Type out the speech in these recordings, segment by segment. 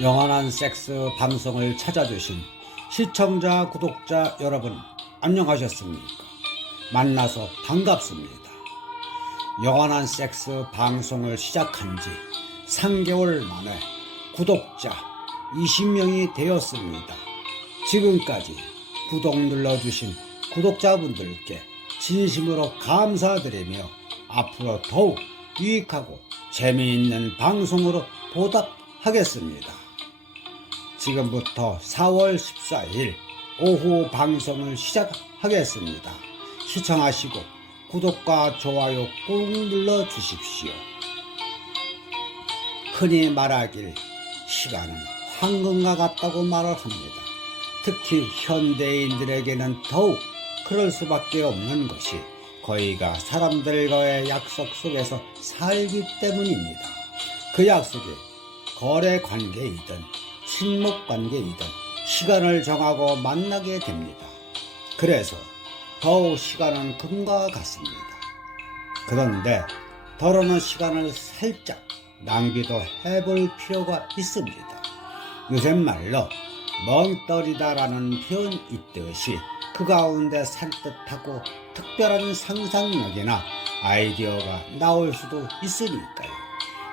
영원한 섹스 방송을 찾아주신 시청자, 구독자 여러분, 안녕하셨습니까? 만나서 반갑습니다. 영원한 섹스 방송을 시작한 지 3개월 만에 구독자 20명이 되었습니다. 지금까지 구독 눌러주신 구독자분들께 진심으로 감사드리며 앞으로 더욱 유익하고 재미있는 방송으로 보답하겠습니다. 지금부터 4월 14일 오후 방송을 시작하겠습니다. 시청하시고 구독과 좋아요 꾹 눌러주십시오. 흔히 말하길 시간은 황금과 같다고 말을 합니다. 특히 현대인들에게는 더욱 그럴 수밖에 없는 것이 거의가 사람들과의 약속 속에서 살기 때문입니다. 그 약속이 거래 관계이든 친목 관계이든 시간을 정하고 만나게 됩니다. 그래서 더욱 시간은 금과 같습니다. 그런데 더러는 시간을 살짝 낭비도 해볼 필요가 있습니다. 요새 말로 멍떨이다라는 표현이 있듯이 그 가운데 산뜻하고 특별한 상상력이나 아이디어가 나올 수도 있으니까요.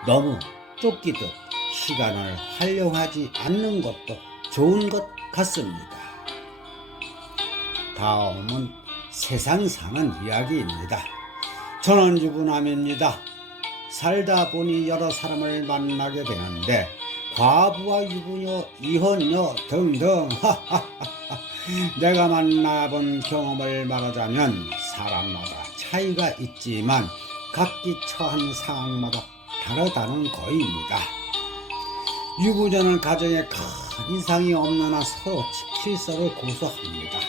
너무 쫓기듯 시간을 활용하지 않는 것도 좋은 것 같습니다. 다음은 세상 사는 이야기입니다. 저는 유부남입니다. 살다 보니 여러 사람을 만나게 되는데 과부와 유부녀, 이혼녀 등등 내가 만나본 경험을 말하자면 사람마다 차이가 있지만 각기 처한 상황마다 다르다는 거입니다. 유부녀는 가정에 큰 이상이 없는 한 서로 질서를 고수합니다.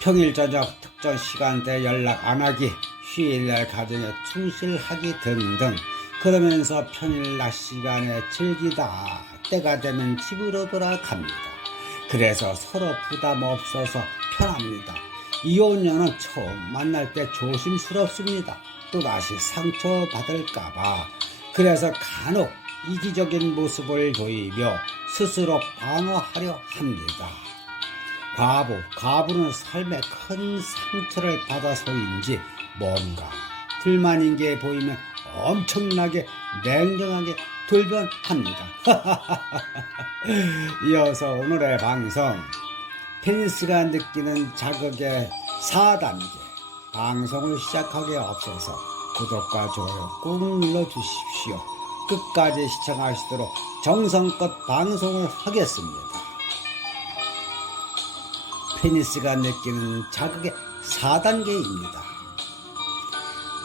평일 저녁 특정 시간대 연락 안 하기, 휴일날 가정에 충실하기 등등. 그러면서 평일 낮 시간에 즐기다 때가 되면 집으로 돌아갑니다. 그래서 서로 부담 없어서 편합니다. 이혼녀는 처음 만날 때 조심스럽습니다. 또다시 상처받을까봐. 그래서 간혹 이기적인 모습을 보이며 스스로 방어하려 합니다. 과부는 삶에 큰 상처를 받아서인지 뭔가 불만인 게 보이면 엄청나게 냉정하게 돌변합니다. 이어서 오늘의 방송, 페니스가 느끼는 자극의 4단계 방송을 시작하기에 앞서서 구독과 좋아요 꾹 눌러주십시오. 끝까지 시청하시도록 정성껏 방송을 하겠습니다. 페니스가 느끼는 자극의 4단계입니다.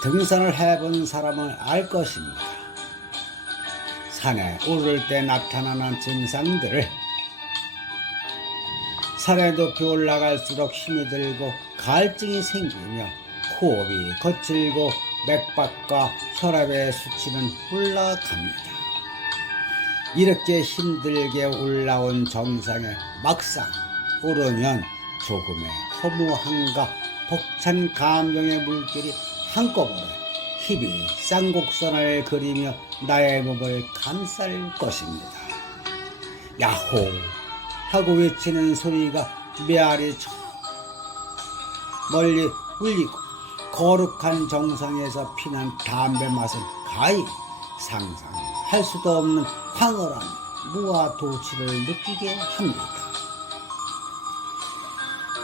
등산을 해본 사람은 알 것입니다. 산에 오를 때 나타나는 증상들을 산에 높이 올라갈수록 힘이 들고 갈증이 생기며 호흡이 거칠고 맥박과 혈압의 수치는 올라갑니다. 이렇게 힘들게 올라온 정상에 막상 오르면 조금의 허무함과 벅찬 감정의 물결이 한꺼번에 힘이 쌍곡선을 그리며 나의 몸을 감쌀 것입니다. 야호! 하고 외치는 소리가 메아리 저 멀리 울리고 거룩한 정상에서 피난 담배 맛은 가히 상상할 수도 없는 황홀한 무아 도취를 느끼게 합니다.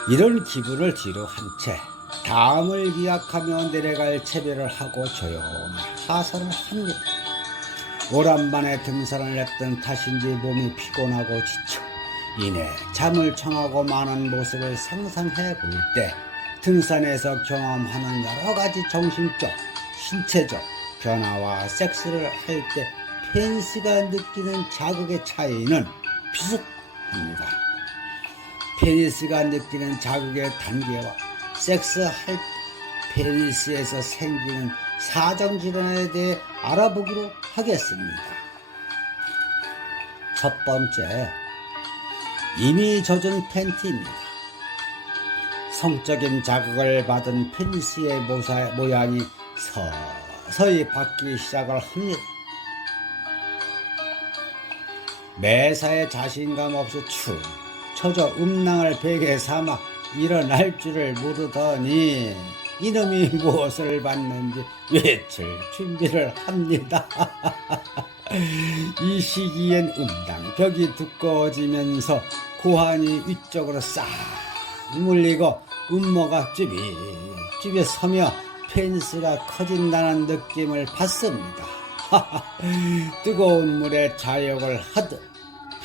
이런 기분을 뒤로 한 채 다음을 기약하며 내려갈 채비를 하고 조용히 하산을 합니다. 오랜만에 등산을 했던 탓인지 몸이 피곤하고 지쳐 이내 잠을 청하고 마는 모습을 상상해 볼 때 등산에서 경험하는 여러 가지 정신적, 신체적 변화와 섹스를 할 때 페니스가 느끼는 자극의 차이는 비슷합니다. 페니스가 느끼는 자극의 단계와 섹스할 페니스에서 생기는 사정질환에 대해 알아보기로 하겠습니다. 첫 번째, 이미 젖은 팬티입니다. 성적인 자극을 받은 페니스의 모양이 서서히 바뀌기 시작을 합니다. 매사에 자신감 없이 축 처져 음낭을 베개 삼아 일어날 줄을 모르더니 이놈이 무엇을 받는지 외출 준비를 합니다. 이 시기엔 음당 벽이 두꺼워지면서 고환이 위쪽으로 싹 물리고 음모가 쭈비쭈비 서며 페니스가 커진다는 느낌을 받습니다. 뜨거운 물에 자욕을 하듯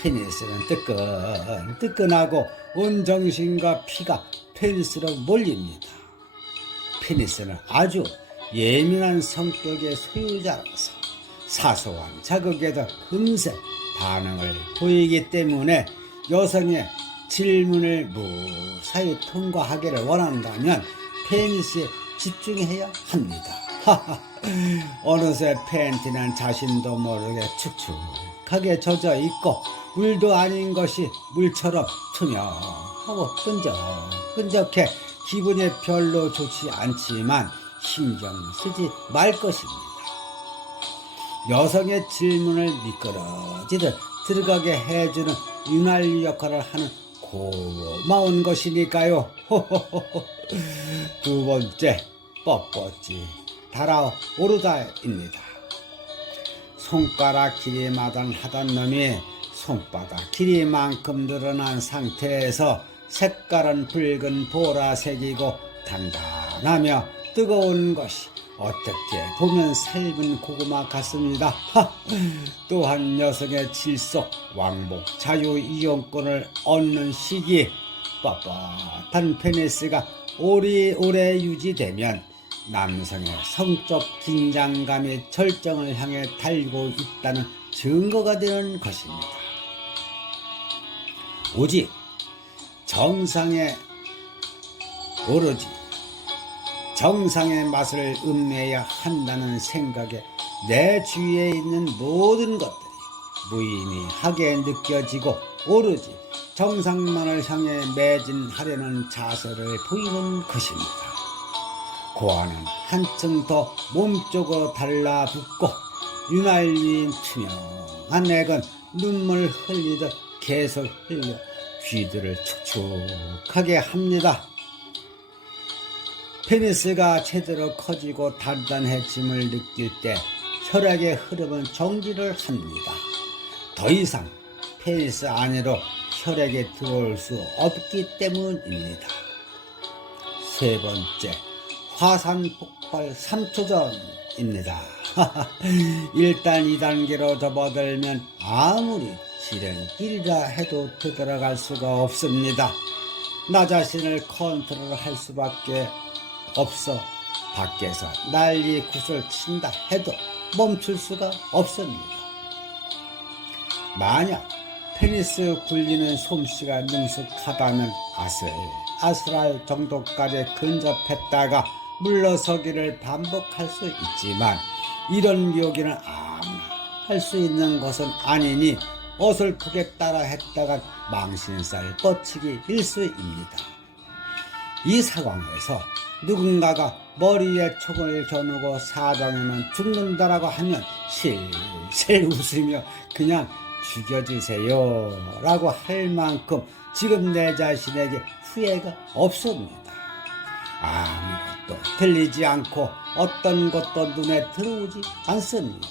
페니스는 뜨끈뜨끈하고 온 정신과 피가 페니스로 몰립니다. 페니스는 아주 예민한 성격의 소유자라서 사소한 자극에도 금세 반응을 보이기 때문에 여성의 질문을 무사히 통과하기를 원한다면 페니스에 집중해야 합니다. 어느새 팬티는 자신도 모르게 축축하게 젖어 있고 물도 아닌 것이 물처럼 투명하고 끈적끈적해 기분이 별로 좋지 않지만 신경 쓰지 말 것입니다. 여성의 질문을 미끄러지듯 들어가게 해주는 윤활유 역할을 하는 고마운 것이니까요. 두 번째, 뻣뻣지 달아오르다입니다. 손가락 길이마당 하던 놈이 손바닥 길이만큼 늘어난 상태에서 색깔은 붉은 보라색이고 단단하며 뜨거운 것이 어떻게 보면 삶은 고구마 같습니다. 또한 여성의 질속, 왕복, 자유이용권을 얻는 시기에 뻣뻣한 페니스가 오래오래 유지되면 남성의 성적 긴장감이 절정을 향해 달고 있다는 증거가 되는 것입니다. 오직 정상의 맛을 음미해야 한다는 생각에 내 주위에 있는 모든 것들이 무의미하게 느껴지고 오로지 정상만을 향해 매진하려는 자세를 보이는 것입니다. 고아는 한층 더 몸쪽으로 달라붙고 윤활유인 투명한 액은 눈물 흘리듯 계속 흘려 귀들을 축축하게 합니다. 페니스가 제대로 커지고 단단해짐을 느낄 때 혈액의 흐름은 정지를 합니다. 더 이상 페니스 안으로 혈액이 들어올 수 없기 때문입니다. 세 번째, 화산 폭발 3초 전입니다. 일단 2단계로 접어들면 아무리 지름길이라 해도 되돌아갈 수가 없습니다. 나 자신을 컨트롤할 수밖에 없어 밖에서 난리 굿을 친다 해도 멈출 수가 없습니다. 만약 페니스 굴리는 솜씨가 능숙하다면 아슬아슬할 정도까지 근접했다가 물러서기를 반복할 수 있지만 이런 묘기는 아무나 할 수 있는 것은 아니니 어설프게 따라 했다가 망신살 뻗치기 일쑤입니다. 이 상황에서 누군가가 머리에 총을 겨누고 사정이면 죽는다라고 하면 실실 웃으며 그냥 죽여주세요 라고 할 만큼 지금 내 자신에게 후회가 없습니다. 아무것도 들리지 않고 어떤 것도 눈에 들어오지 않습니다.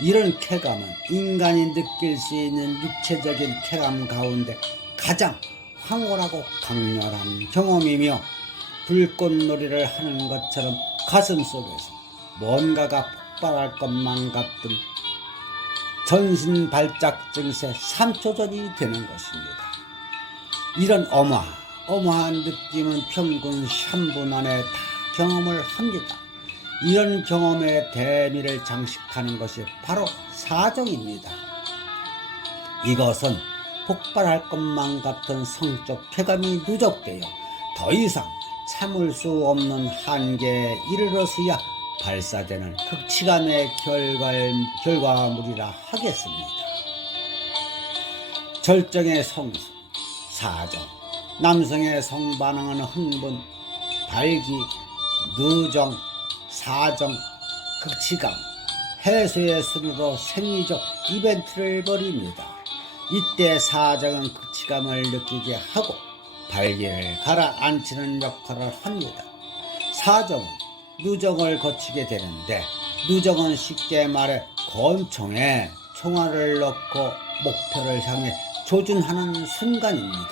이런 쾌감은 인간이 느낄 수 있는 육체적인 쾌감 가운데 가장 황홀하고 강렬한 경험이며 불꽃놀이를 하는 것처럼 가슴 속에서 뭔가가 폭발할 것만 같은 전신 발작 증세 3초 전이 되는 것입니다. 이런 어마어마한 느낌은 평균 3분 안에 다 경험을 합니다. 이런 경험의 대미를 장식하는 것이 바로 사정입니다. 이것은 폭발할 것만 같은 성적 쾌감이 누적되어 더 이상 참을 수 없는 한계에 이르러서야 발사되는 극치감의 결과물이라 하겠습니다. 절정의 성수, 사정, 남성의 성반응은 흥분, 발기, 누정, 사정, 극치감, 해소의 순으로 생리적 이벤트를 벌입니다. 이때 사정은 극치감을 느끼게 하고 발기를 가라앉히는 역할을 합니다. 사정은 누정을 거치게 되는데, 누정은 쉽게 말해 권총에 총알을 넣고 목표를 향해 조준하는 순간입니다.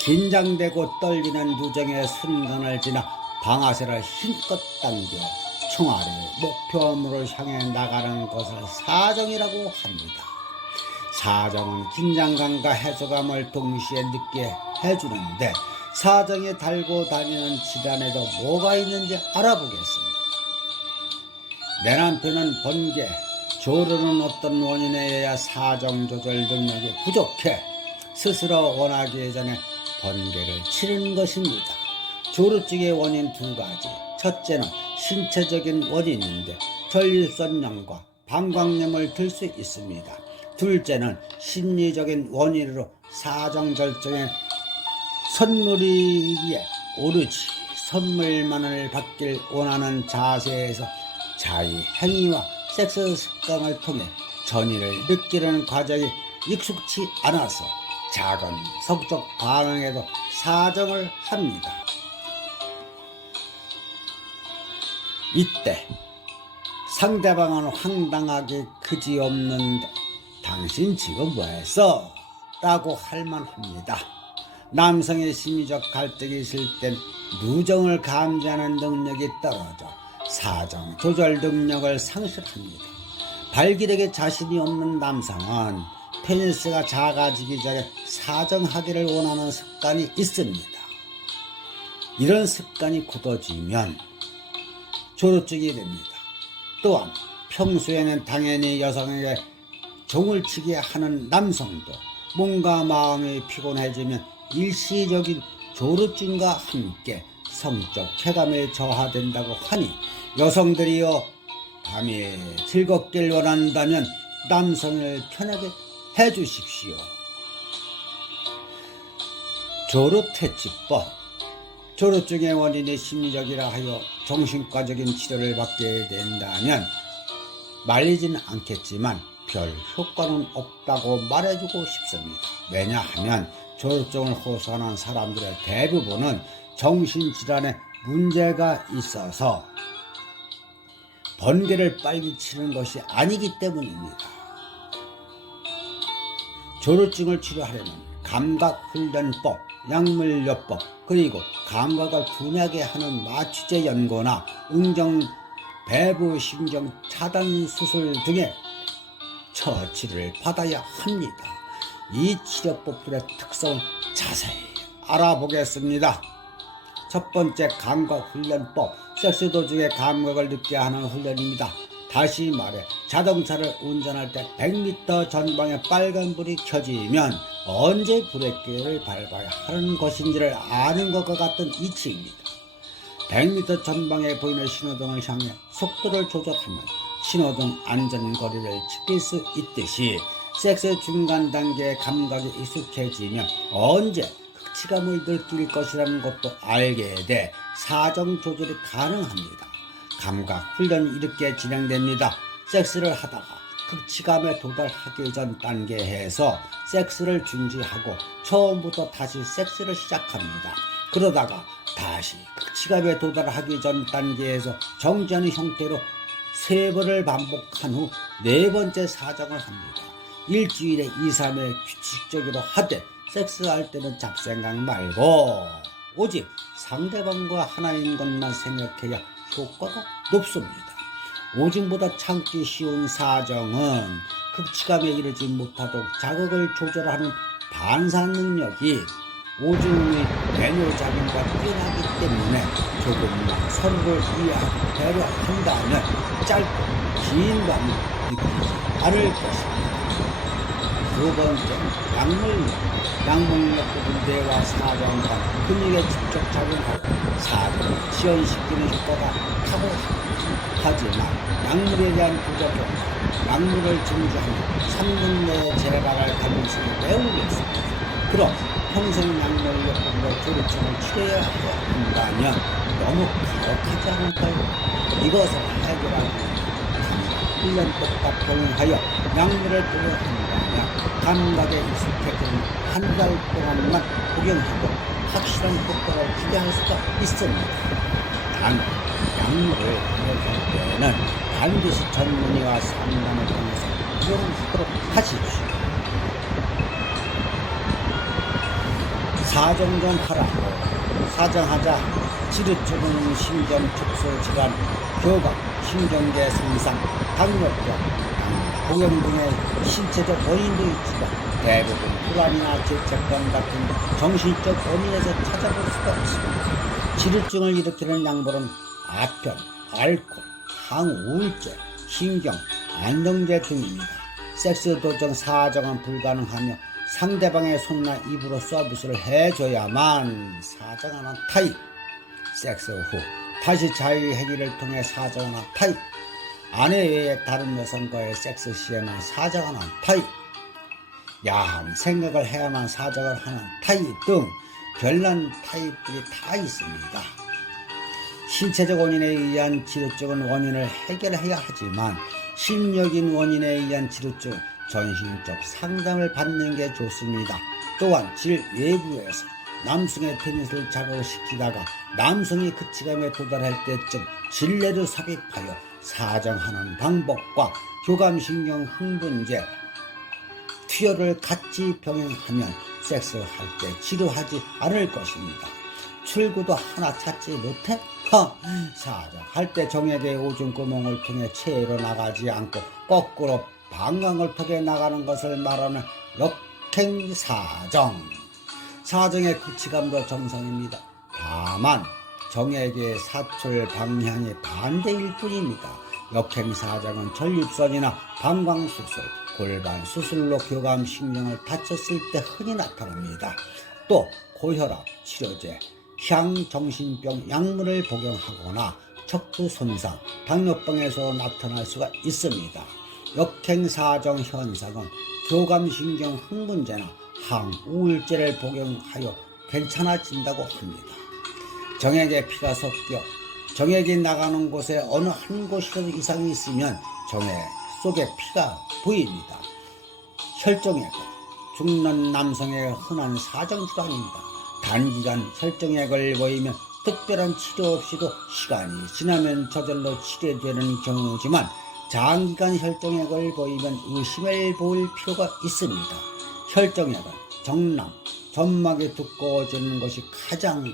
긴장되고 떨리는 누정의 순간을 지나 방아쇠를 힘껏 당겨 총알이 목표물을 향해 나가는 것을 사정이라고 합니다. 사정은 긴장감과 해소감을 동시에 느끼게 해주는데, 사정이 달고 다니는 질환에도 뭐가 있는지 알아보겠습니다. 내 남편은 번개, 조르는 어떤 원인에 의해 사정 조절 능력이 부족해 스스로 원하기 전에 번개를 치는 것입니다. 조루증의 원인 두 가지. 첫째는 신체적인 원인인데 전립선염과 방광염을 들 수 있습니다. 둘째는 심리적인 원인으로 사정 절정에 선물이 위에 오르지 선물만을 받길 원하는 자세에서 자위 행위와 섹스 습관을 통해 전이를 느끼는 과정이 익숙치 않아서 작은 성적 반응에도 사정을 합니다. 이때 상대방은 황당하게 그지없는데 당신 지금 뭐했어? 라고 할 만합니다. 남성의 심리적 갈등이 있을 땐 누정을 감지하는 능력이 떨어져 사정 조절 능력을 상실합니다. 발기력에 자신이 없는 남성은 페니스가 작아지기 전에 사정하기를 원하는 습관이 있습니다. 이런 습관이 굳어지면 조루증이 됩니다. 또한 평소에는 당연히 여성에게 종을 치게 하는 남성도 몸과 마음이 피곤해지면 일시적인 조루증과 함께 성적 쾌감에 저하된다고 하니, 여성들이여 밤이 즐겁길 원한다면 남성을 편하게 해주십시오. 조루퇴치법. 조루증의 원인이 심리적이라 하여 정신과적인 치료를 받게 된다면 말리진 않겠지만 별 효과는 없다고 말해주고 싶습니다. 왜냐하면 조루증을 호소하는 사람들의 대부분은 정신질환에 문제가 있어서 번개를 빨리 치는 것이 아니기 때문입니다. 조루증을 치료하려면 감각훈련법, 약물요법, 그리고 감각을 둔하게 하는 마취제 연고나 응정 배부신경 차단 수술 등의 처치를 받아야 합니다. 이 치료법들의 특성을 자세히 알아보겠습니다. 첫 번째, 감각훈련법. 섹스 도중에 감각을 느끼게 하는 훈련입니다. 다시 말해 자동차를 운전할 때 100m 전방에 빨간불이 켜지면 언제 브레이크를 밟아야 하는 것인지를 아는 것과 같은 이치입니다. 100m 전방에 보이는 신호등을 향해 속도를 조절하면 신호등 안전거리를 지킬 수 있듯이, 섹스 중간 단계의 감각이 익숙해지면 언제 극치감을 느낄 것이라는 것도 알게 돼 사정 조절이 가능합니다. 감각 훈련이 이렇게 진행됩니다. 섹스를 하다가 극치감에 도달하기 전 단계에서 섹스를 중지하고 처음부터 다시 섹스를 시작합니다. 그러다가 다시 극치감에 도달하기 전 단계에서 정지하는 형태로 3번을 반복한 후 4번째 사정을 합니다. 일주일에 2, 3회 규칙적으로 하되, 섹스할 때는 잡생각 말고 오직 상대방과 하나인 것만 생각해야 효과가 높습니다. 오줌보다 참기 쉬운 사정은 극치감에 이르지 못하도록 자극을 조절하는 반사 능력이 오줌의 배뇨작용과 뛰어나기 때문에 조금만 서로를 이해하고 배려한다면 짧고 긴 밤을 느끼지 않을 것입니다. 두 번째, 약물력. 약물력은 뇌와 사정과 근육에 직접 작용하여 사정을 지연시키는 효과가 탁월합니다. 하지만 약물에 대한 부작용과 약물을 중지하면 3년 내에 재발할 가능성이 매우 높습니다. 그럼 평생 약물력으로 조루증을 치료해야 한다면 너무 가혹하지 않을까요? 이것을 해결하기 위해 훈련법과 병행하여 약물을投与한다면 감각에 익숙해진 한 달 동안만 복용해도 확실한 효과를 기대할 수가 있습니다. 단, 약물을 복용할 때에는 반드시 전문의와 상담을 통해서 복용하도록 하십시오. 사정 좀 하라고 사정하자 지루증은 신경축소 질환, 교감, 신경계 손상, 당뇨병, 복용 등의 신체적 원인도 있지만 대부분 불안이나 죄책감 같은 정신적 원인에서 찾아볼 수가 있습니다. 지루증을 일으키는 약물은 아편, 알코올, 항우울제, 신경, 안정제 등입니다. 섹스 도중 사정은 불가능하며 상대방의 손이나 입으로 서비스를 해줘야만 사정하는 타입. 섹스 후 다시 자유행위를 통해 사정하는 타입. 아내 외에 다른 여성과의 섹스 시에만 사정하는 타입. 야한 생각을 해야만 사정을 하는 타입 등 별난 타입들이 다 있습니다. 신체적 원인에 의한 지루증은 원인을 해결해야 하지만 심리적인 원인에 의한 지루증은 전신적 상담을 받는 게 좋습니다. 또한 질 외부에서 남성의 페니스를 자극시키다가 남성이 그 지감에 도달할 때쯤 질내를 삽입하여 사정하는 방법과 교감신경 흥분제, 투여를 같이 병행하면 섹스를 할 때 지루하지 않을 것입니다. 출구도 하나 찾지 못해? 사정할 때 정액의 오줌구멍을 통해 체로 나가지 않고 거꾸로 방광을 통해 나가는 것을 말하는 역행사정. 사정의 구치감도 정상입니다. 다만 정액의 사출 방향이 반대일 뿐입니다. 역행사정은 전립선이나 방광수술, 골반 수술로 교감신경을 다쳤을 때 흔히 나타납니다. 또 고혈압 치료제, 향정신병 약물을 복용하거나 척추 손상, 당뇨병에서 나타날 수가 있습니다. 역행사정 현상은 교감신경 흥분제나 항우울제를 복용하여 괜찮아진다고 합니다. 정액에 피가 섞여 정액이 나가는 곳에 어느 한 곳이라도 이상이 있으면 정액 속에 피가 보입니다. 혈정액은 중년 남성의 흔한 사정질환입니다. 단기간 혈정액을 보이면 특별한 치료 없이도 시간이 지나면 저절로 치료되는 경우지만 장기간 혈정액을 보이면 의심을 보일 필요가 있습니다. 혈정액은 정남, 점막이 두꺼워지는 것이 가장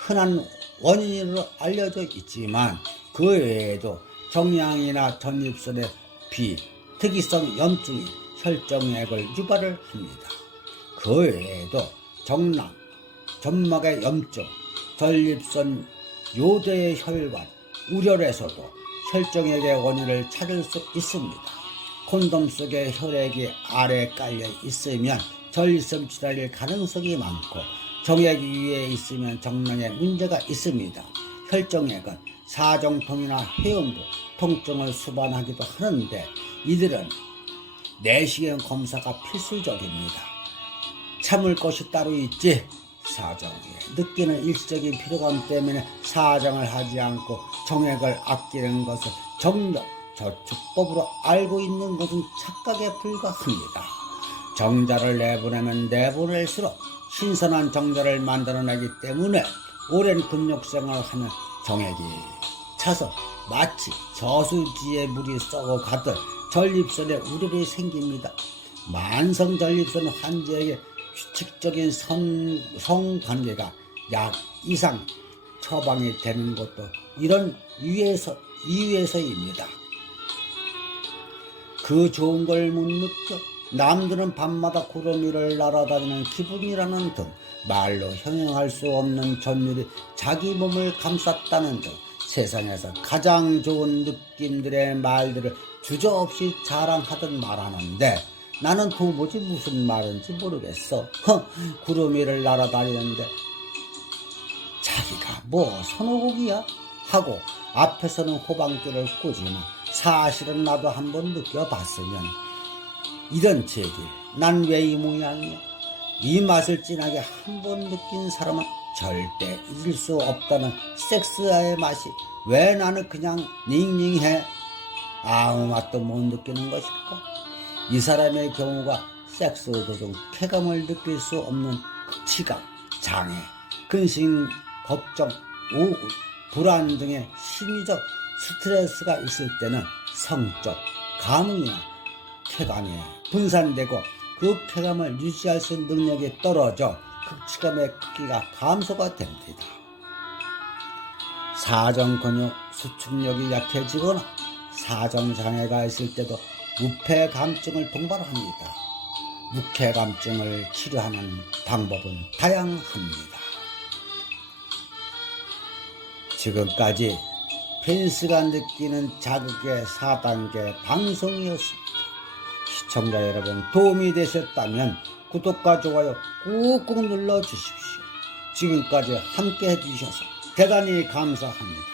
흔한 원인으로 알려져 있지만 그 외에도 경양이나 전립선의 비, 특이성 염증이 혈정액을 유발을 합니다. 그 외에도 정남, 점막의 염증, 전립선 요대의 혈관, 우렬에서도 혈정액의 원인을 찾을 수 있습니다. 콘돔 속에 혈액이 아래 깔려 있으면 전립선 질환일 가능성이 많고 정액 위에 있으면 정량에 문제가 있습니다. 혈정액은 사정통이나 회음부, 통증을 수반하기도 하는데 이들은 내시경 검사가 필수적입니다. 참을 것이 따로 있지 사정에 느끼는 일시적인 피로감 때문에 사정을 하지 않고 정액을 아끼는 것을 정력 저축법으로 알고 있는 것은 착각에 불과합니다. 정자를 내보내면 내보낼수록 신선한 정자를 만들어내기 때문에 오랜 금욕생활을 하면 정액이 차서 마치 저수지에 물이 썩어가듯 전립선에 우려이 생깁니다. 만성 전립선 환자에게 규칙적인 성관계가 약 이상 처방이 되는 것도 이런 이유에서입니다. 그 좋은 걸 못 느껴 남들은 밤마다 구름 위를 날아다니는 기분이라는 등 말로 형용할 수 없는 전율이 자기 몸을 감쌌다는 등 세상에서 가장 좋은 느낌들의 말들을 주저없이 자랑하듯 말하는데 나는 도무지 무슨 말인지 모르겠어. 구름 위를 날아다니는데 자기가 뭐 선호곡이야? 하고 앞에서는 호방길을 꾸지만 사실은 나도 한번 느껴봤으면 이런 제길 난 왜 이 모양이야? 이 맛을 진하게 한번 느낀 사람은 절대 잊을 수 없다는 섹스의 맛이 왜 나는 그냥 닝닝해 아무 맛도 못 느끼는 것일까? 이 사람의 경우가 섹스 등 쾌감을 느낄 수 없는 지각, 장애, 근심, 걱정, 우울, 불안 등의 심리적 스트레스가 있을 때는 성적 감흥이나 쾌감이 분산되고 그 쾌감을 유지할 수 있는 능력이 떨어져 극치감의 크기가 감소가 됩니다. 사정근육 수축력이 약해지거나 사정장애가 있을 때도 무패감증을 동반합니다. 무쾌감증을 치료하는 방법은 다양합니다. 지금까지 펜스가 느끼는 자극의 4단계 방송이었습니다. 시청자 여러분 도움이 되셨다면 구독과 좋아요 꾹꾹 눌러주십시오. 지금까지 함께 해주셔서 대단히 감사합니다.